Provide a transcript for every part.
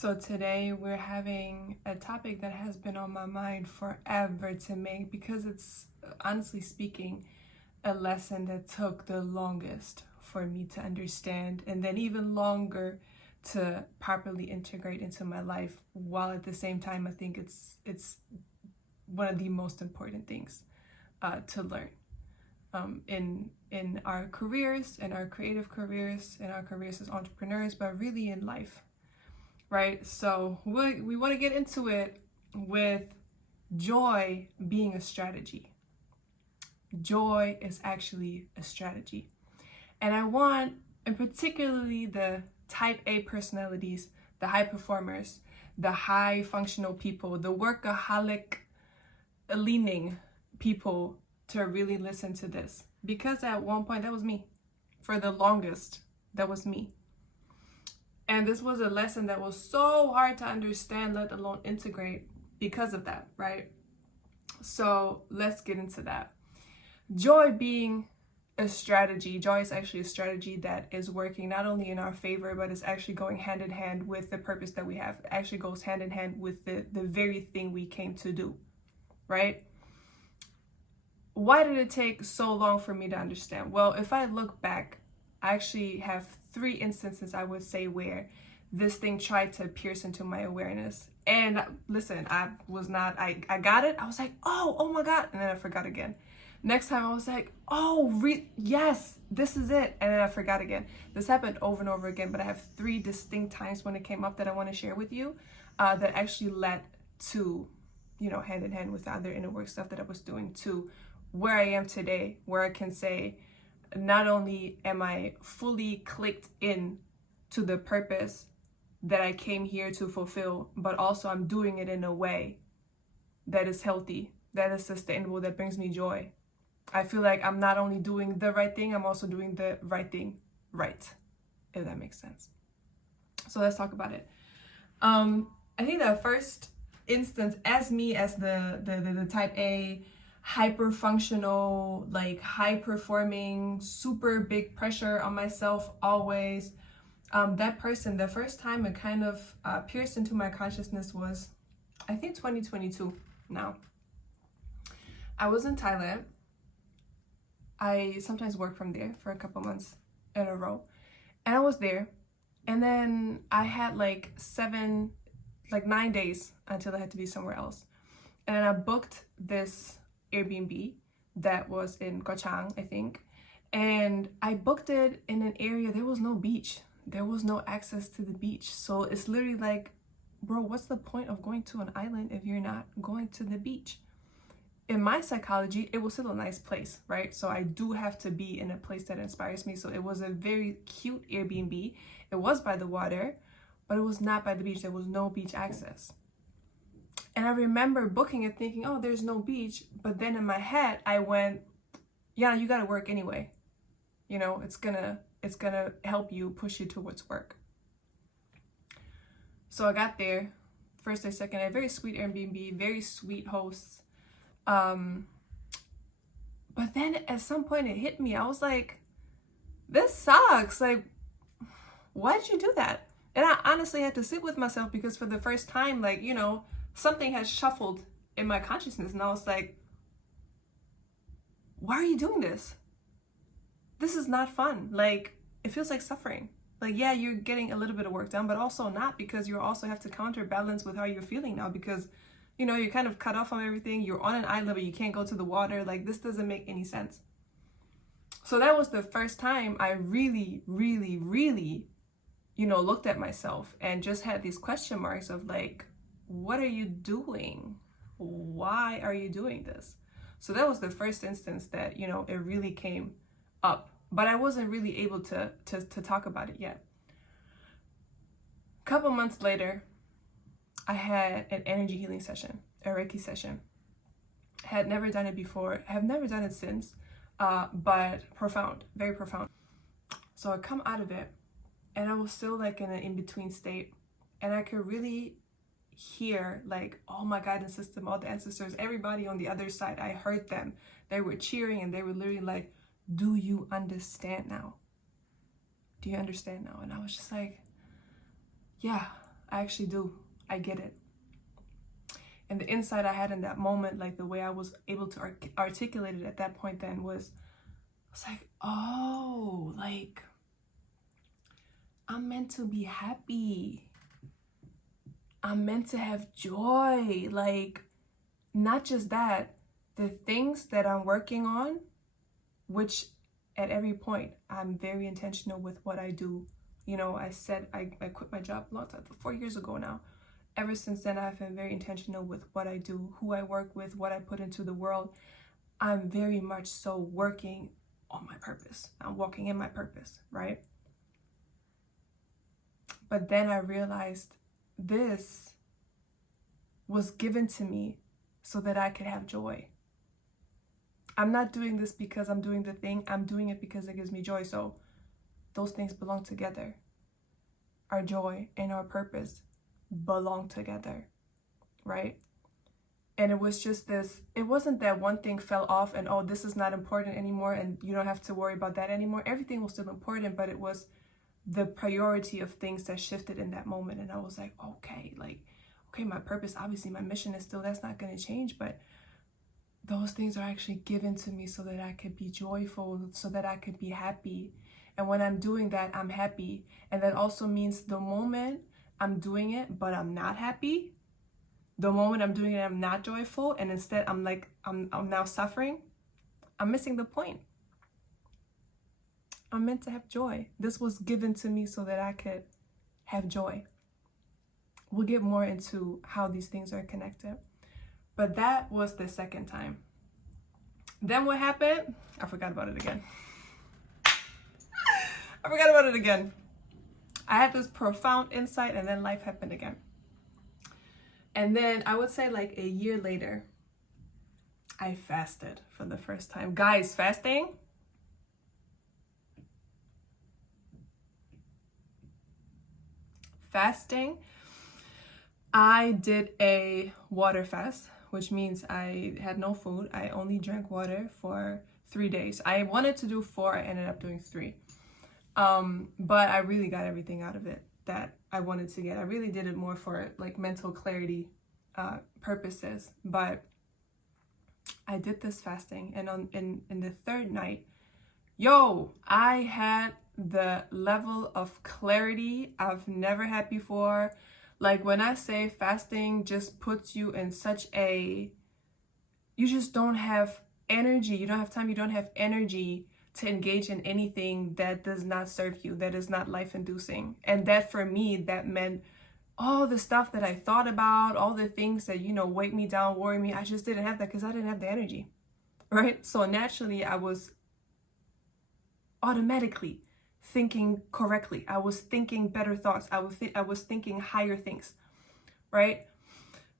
So today we're having a topic that has been on my mind forever to make because it's, honestly speaking, a lesson that took the longest for me to understand and then even longer to properly integrate into my life, while at the same time I think it's one of the most important things to learn in our careers, in our creative careers, in our careers as entrepreneurs, but really in life. Right? So we want to get into it with joy being a strategy. Joy is actually a strategy. And I want, and particularly the type A personalities, the high performers, the high functional people, the workaholic leaning people to really listen to this. Because at one point, that was me. For the longest, that was me. And this was a lesson that was so hard to understand, let alone integrate, because of that, right? So let's get into that. Joy being a strategy. Joy is actually a strategy that is working not only in our favor, but it's actually going hand in hand with the purpose that we have. It actually goes hand in hand with the very thing we came to do, right? Why did it take so long for me to understand? Well, if I look back, I actually have 3 instances, I would say, where this thing tried to pierce into my awareness. And listen, I got it. I was like, oh my God. And then I forgot again. Next time I was like, yes, this is it. And then I forgot again. This happened over and over again, but I have 3 distinct times when it came up that I want to share with you that actually led to, hand in hand with the other inner work stuff that I was doing, to where I am today, where I can say, not only am I fully clicked in to the purpose that I came here to fulfill, but also I'm doing it in a way that is healthy, that is sustainable, that brings me joy. I feel like I'm not only doing the right thing, I'm also doing the right thing right, if that makes sense. So let's talk about it. I think the first instance, as me, as the type A, hyper functional, like high performing, super big pressure on myself always, that person, the first time it kind of pierced into my consciousness was, I think, 2022 now. I was in Thailand. I sometimes work from there for a couple months in a row, and I was there, and then I had 9 days until I had to be somewhere else, and then I booked this Airbnb that was in Koh Chang, I think, and I booked it in an area, there was no beach, there was no access to the beach. So it's literally like, bro, what's the point of going to an island if you're not going to the beach? In my psychology, it was still a nice place, right? So I do have to be in a place that inspires me. So it was a very cute Airbnb. It was by the water, but it was not by the beach. There was no beach access. And I remember booking it thinking, oh, there's no beach. But then in my head, I went, yeah, you gotta work anyway. It's gonna help you, push you towards work. So I got there, first day, second day, very sweet Airbnb, very sweet hosts. But then at some point it hit me. I was like, this sucks. Like, why did you do that? And I honestly had to sit with myself, because for the first time, something has shuffled in my consciousness. And I was like, why are you doing this? This is not fun. Like, it feels like suffering. Like, yeah, you're getting a little bit of work done, but also not, because you also have to counterbalance with how you're feeling now, because you're kind of cut off from everything. You're on an island, but you can't go to the water. Like, this doesn't make any sense. So that was the first time I really, really, really, looked at myself and just had these question marks of like, what are you doing? Why are you doing this? So that was the first instance that, it really came up, but I wasn't really able to talk about it yet. A couple months later, I had an energy healing session, a Reiki session. Had never done it before, have never done it since, but profound, very profound. So I come out of it, and I was still like in an in-between state, and I could really hear all my guidance system, all the ancestors, everybody on the other side. I heard them. They were cheering, and they were literally like, do you understand now? Do you understand now? And I was just like, yeah, I actually do. I get it. And the insight I had in that moment, like the way I was able to articulate it at that point then was like, oh, like I'm meant to be happy. I'm meant to have joy. Like, not just that, the things that I'm working on, which at every point, I'm very intentional with what I do. You know, I said I quit my job a long time, 4 years ago now. Ever since then, I've been very intentional with what I do, who I work with, what I put into the world. I'm very much so working on my purpose. I'm walking in my purpose, right? But then I realized this was given to me so that I could have joy. I'm not doing this because I'm doing the thing. I'm doing it because it gives me joy. So those things belong together. Our joy and our purpose belong together, right? And it was just this, it wasn't that one thing fell off and, oh, this is not important anymore and you don't have to worry about that anymore. Everything was still important, but it was the priority of things that shifted in that moment. And I was like, okay, my purpose, obviously my mission is still, that's not going to change, but those things are actually given to me so that I could be joyful, so that I could be happy. And when I'm doing that, I'm happy. And that also means the moment I'm doing it, but I'm not happy, the moment I'm doing it, I'm not joyful, and instead I'm now suffering, I'm missing the point. I'm meant to have joy. This was given to me so that I could have joy. We'll get more into how these things are connected. But that was the second time. Then what happened? I forgot about it again. I had this profound insight and then life happened again. And then I would say like a year later, I fasted for the first time. Guys, fasting? I did a water fast, which means I had no food. I only drank water for 3 days. I wanted to do 4, I ended up doing 3. But I really got everything out of it that I wanted to get. I really did it more for like mental clarity purposes. But I did this fasting, and in the third night, I had the level of clarity I've never had before. Like when I say fasting just puts you in such a, you just don't have energy, you don't have time, you don't have energy to engage in anything that does not serve you, that is not life-inducing. And that for me, that meant all the stuff that I thought about, all the things that, weight me down, worry me, I just didn't have that because I didn't have the energy, right? So naturally, I was automatically thinking correctly. I was thinking better thoughts. I was thinking higher things, right?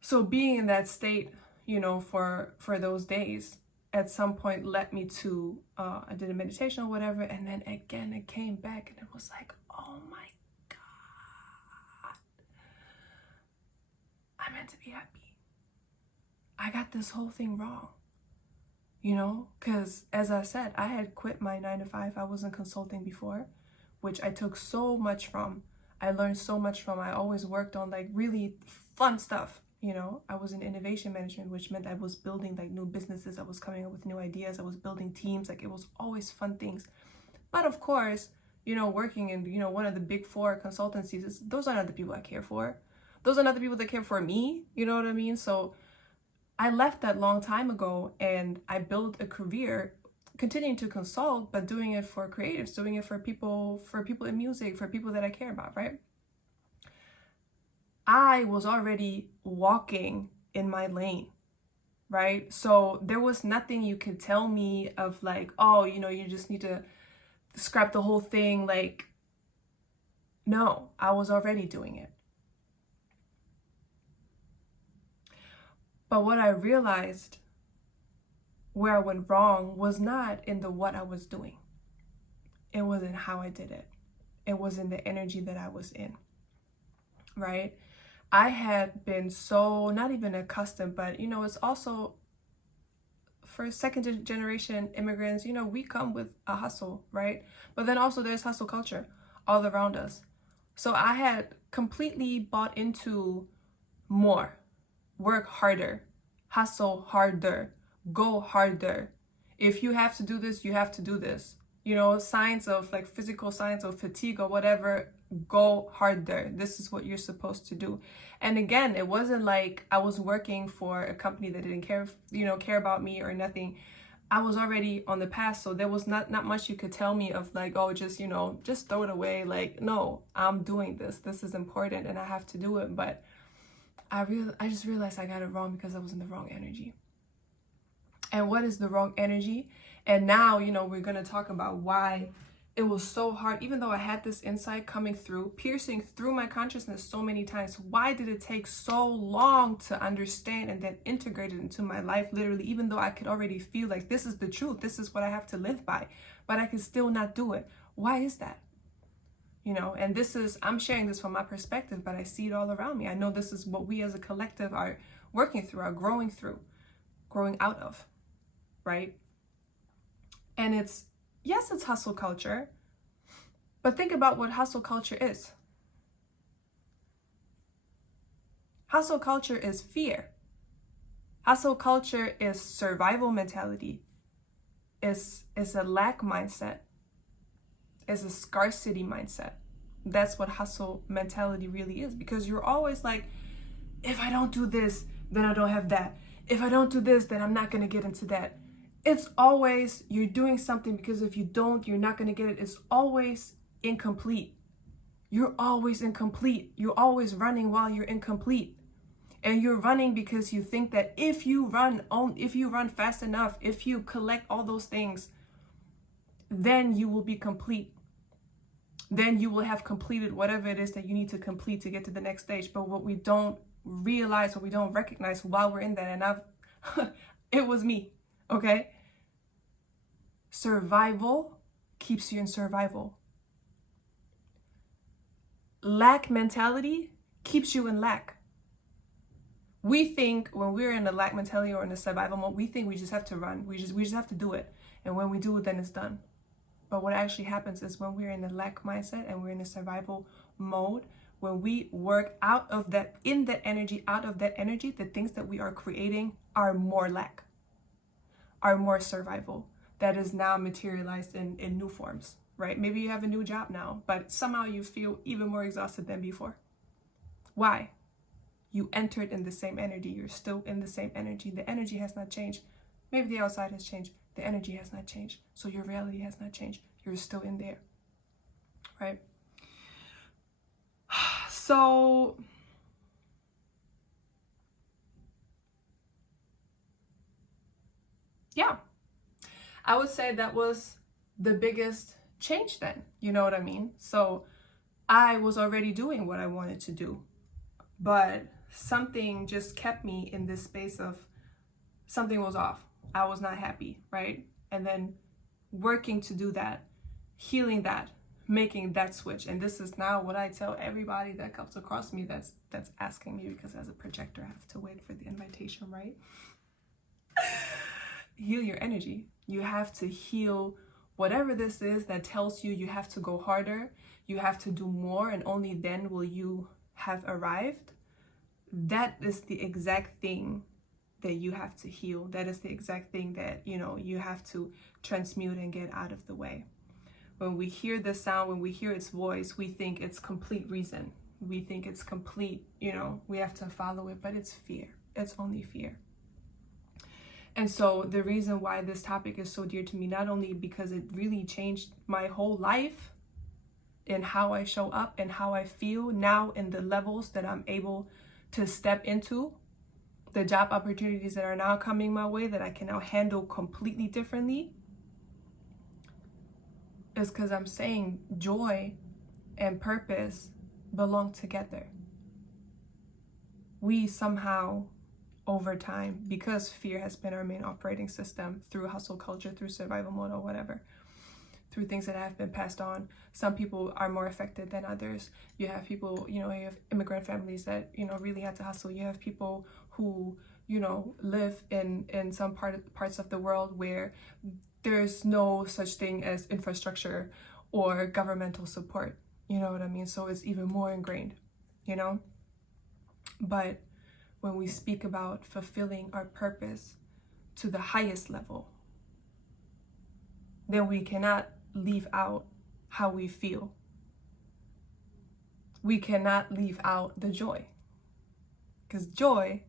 So being in that state, for those days, at some point led me to, I did a meditation or whatever, and then again, it came back and it was like, oh my God, I meant to be happy. I got this whole thing wrong. Because as I said, I had quit my 9 to 5. I was in consulting before, which I took so much from. I learned so much from. I always worked on like really fun stuff. I was in innovation management, which meant I was building like new businesses. I was coming up with new ideas. I was building teams. Like it was always fun things. But of course, working in, one of the big 4 consultancies, those are not the people I care for. Those are not the people that care for me. You know what I mean? So I left that long time ago and I built a career continuing to consult, but doing it for creatives, doing it for people in music, for people that I care about, right? I was already walking in my lane, right? So there was nothing you could tell me of like, oh, you just need to scrap the whole thing. Like, no, I was already doing it. But what I realized where I went wrong was not in the what I was doing. It was in how I did it. It was in the energy that I was in, right? I had been so, not even accustomed, but, it's also for second generation immigrants, we come with a hustle, right? But then also there's hustle culture all around us. So I had completely bought into more, work harder, hustle harder, go harder. If you have to do this, you have to do this. You know, signs of like physical signs of fatigue or whatever, go harder. This is what you're supposed to do. And again, it wasn't like I was working for a company that didn't care about me or nothing. I was already on the path, so there was not much you could tell me of like, oh, just, just throw it away. Like, no, I'm doing this. This is important and I have to do it. But I just realized I got it wrong because I was in the wrong energy. And what is the wrong energy? And now, we're going to talk about why it was so hard, even though I had this insight coming through, piercing through my consciousness so many times. Why did it take so long to understand and then integrate it into my life, literally, even though I could already feel like this is the truth, this is what I have to live by, but I can still not do it? Why is that? And I'm sharing this from my perspective, but I see it all around me. I know this is what we as a collective are working through, are growing out of, right? And it's hustle culture, but think about what hustle culture is. Hustle culture is fear. Hustle culture is survival mentality, is a lack mindset, is a scarcity mindset. That's what hustle mentality really is, because you're always like, if I don't do this, then I don't have that. If I don't do this, then I'm not going to get into that. It's always, you're doing something because if you don't, you're not going to get it. It's always incomplete. You're always incomplete. You're always running while you're incomplete. And you're running because you think that if you run fast enough, if you collect all those things, then you will be complete. Then you will have completed whatever it is that you need to complete to get to the next stage. But what we don't realize, what we don't recognize while we're in that, and it was me. Okay? Survival keeps you in survival. Lack mentality keeps you in lack. We think when we're in the lack mentality or in the survival mode, we think we just have to run. We just have to do it. And when we do it, then it's done. But what actually happens is when we're in the lack mindset and we're in the survival mode, when we work out of that energy, the things that we are creating are more lack, are more survival. That is now materialized in new forms, right? Maybe you have a new job now, but somehow you feel even more exhausted than before. Why? You entered in the same energy. You're still in the same energy. The energy has not changed. Maybe the outside has changed. The energy has not changed. So your reality has not changed. You're still in there, right? So yeah, I would say that was the biggest change then. You know what I mean? So I was already doing what I wanted to do, but something just kept me in this space of something was off. I was not happy, right? And then working to do that, healing that, making that switch. And this is now what I tell everybody that comes across me that's asking me, because as a projector, I have to wait for the invitation, right? Heal your energy. You have to heal whatever this is that tells you have to go harder, you have to do more, and only then will you have arrived. That is the exact thing that you have to heal. That is the exact thing that, you have to transmute and get out of the way. When we hear the sound, when we hear its voice, we think it's complete reason. We think it's complete, we have to follow it, but it's fear. It's only fear. And so the reason why this topic is so dear to me, not only because it really changed my whole life in how I show up and how I feel now in the levels that I'm able to step into, the job opportunities that are now coming my way that I can now handle completely differently, is because I'm saying joy and purpose belong together. We somehow, over time, because fear has been our main operating system through hustle culture, through survival mode or whatever, through things that have been passed on. Some people are more affected than others. You have people, you have immigrant families that, really had to hustle. You have people who, live in some parts of the world where there's no such thing as infrastructure or governmental support. You know what I mean? So it's even more ingrained, you know? But when we speak about fulfilling our purpose to the highest level, then we cannot leave out how we feel. We cannot leave out the joy, because joy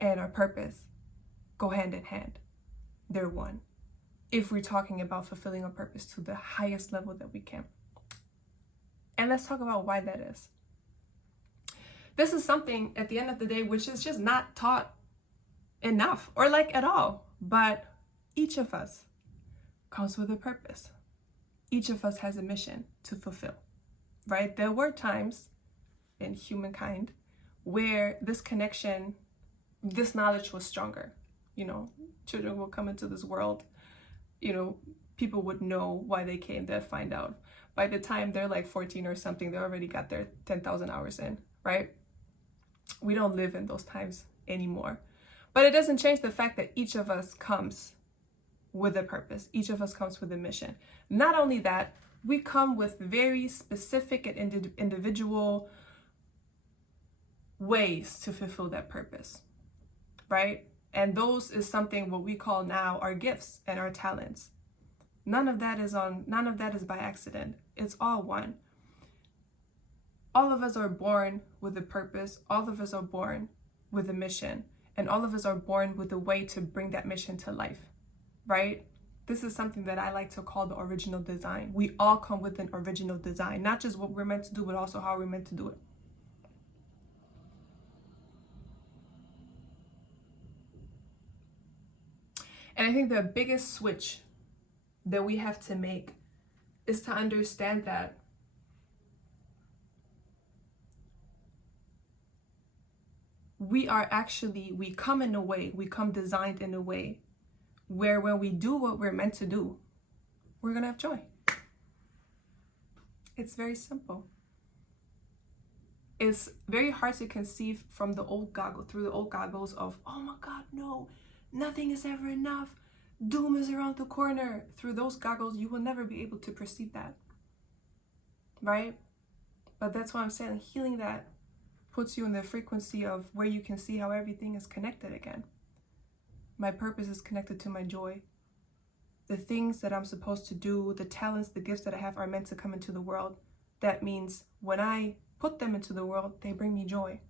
and our purpose go hand in hand. They're one. If we're talking about fulfilling our purpose to the highest level that we can. And let's talk about why that is. This is something at the end of the day which is just not taught enough or like at all. But each of us comes with a purpose. Each of us has a mission to fulfill, right? There were times in humankind where this connection, this knowledge was stronger. You know, children will come into this world, you know, people would know why they came, they'll find out. By the time they're like 14 or something, they already got their 10,000 hours in, right? We don't live in those times anymore. But it doesn't change the fact that each of us comes with a purpose. Each of us comes with a mission. Not only that, we come with very specific and individual ways to fulfill that purpose, right? And those is something what we call now our gifts and our talents. None of that is by accident. It's all one. All of us are born with a purpose. All of us are born with a mission. And all of us are born with a way to bring that mission to life, right? This is something that I like to call the original design. We all come with an original design, not just what we're meant to do, but also how we're meant to do it. And I think the biggest switch that we have to make is to understand that we come in a way, we come designed in a way where when we do what we're meant to do, we're gonna have joy. It's very simple. It's very hard to conceive through the old goggles of, oh my God, no, nothing is ever enough. Doom is around the corner. Through those goggles, you will never be able to perceive that, right? But that's why I'm saying healing that puts you in the frequency of where you can see how everything is connected again. My purpose is connected to my joy. The things that I'm supposed to do, the talents, the gifts that I have are meant to come into the world. That means when I put them into the world, they bring me joy.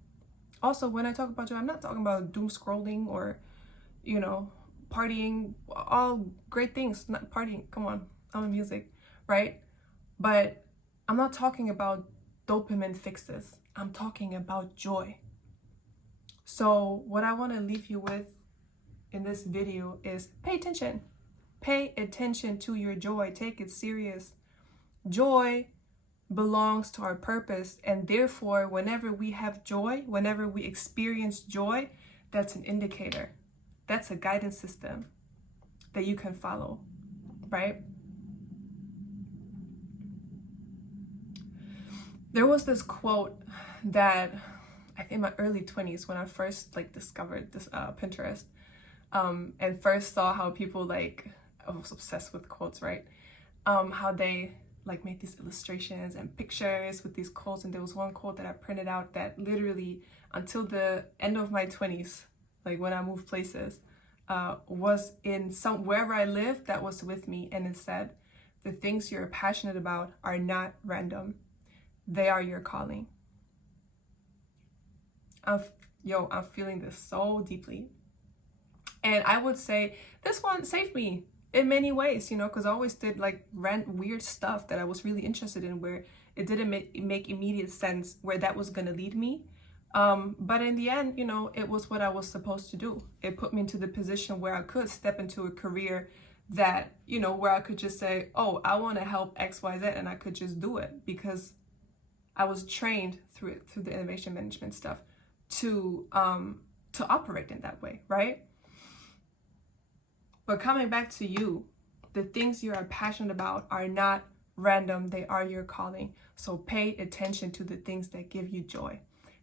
Also, when I talk about joy, I'm not talking about doom scrolling or, you know, partying, all great things. Not partying, come on, I'm in music, right? But I'm not talking about dopamine fixes. I'm talking about joy. So what I want to leave you with in this video is pay attention. Pay attention to your joy. Take it serious. Joy belongs to our purpose, and therefore whenever we have joy, whenever we experience joy, that's an indicator. That's a guidance system that you can follow, right? There was this quote that I think in my early 20s when I first discovered this Pinterest, and first saw how people I was obsessed with quotes, right? How they make these illustrations and pictures with these quotes. And there was one quote that I printed out that literally until the end of my 20s, when I moved places, was in wherever I lived, that was with me. And it said, the things you're passionate about are not random. They are your calling. I'm feeling this so deeply. And I would say this one saved me in many ways, because I always did weird stuff that I was really interested in where it didn't make immediate sense where that was going to lead me. But in the end, it was what I was supposed to do. It put me into the position where I could step into a career that, where I could just say, oh, I want to help X, Y, Z, and I could just do it because I was trained through the innovation management stuff to operate in that way, right? But coming back to you, the things you are passionate about are not random. They are your calling. So pay attention to the things that give you joy.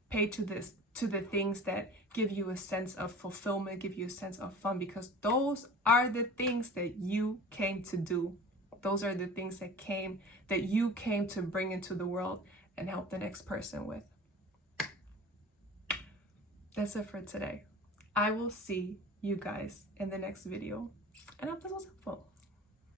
Pay to the things that give you a sense of fulfillment, give you a sense of fun, because those are the things that you came to do. those are the things that you came to bring into the world and help the next person with. That's it for today. I will see you guys in the next video, and I hope this was helpful.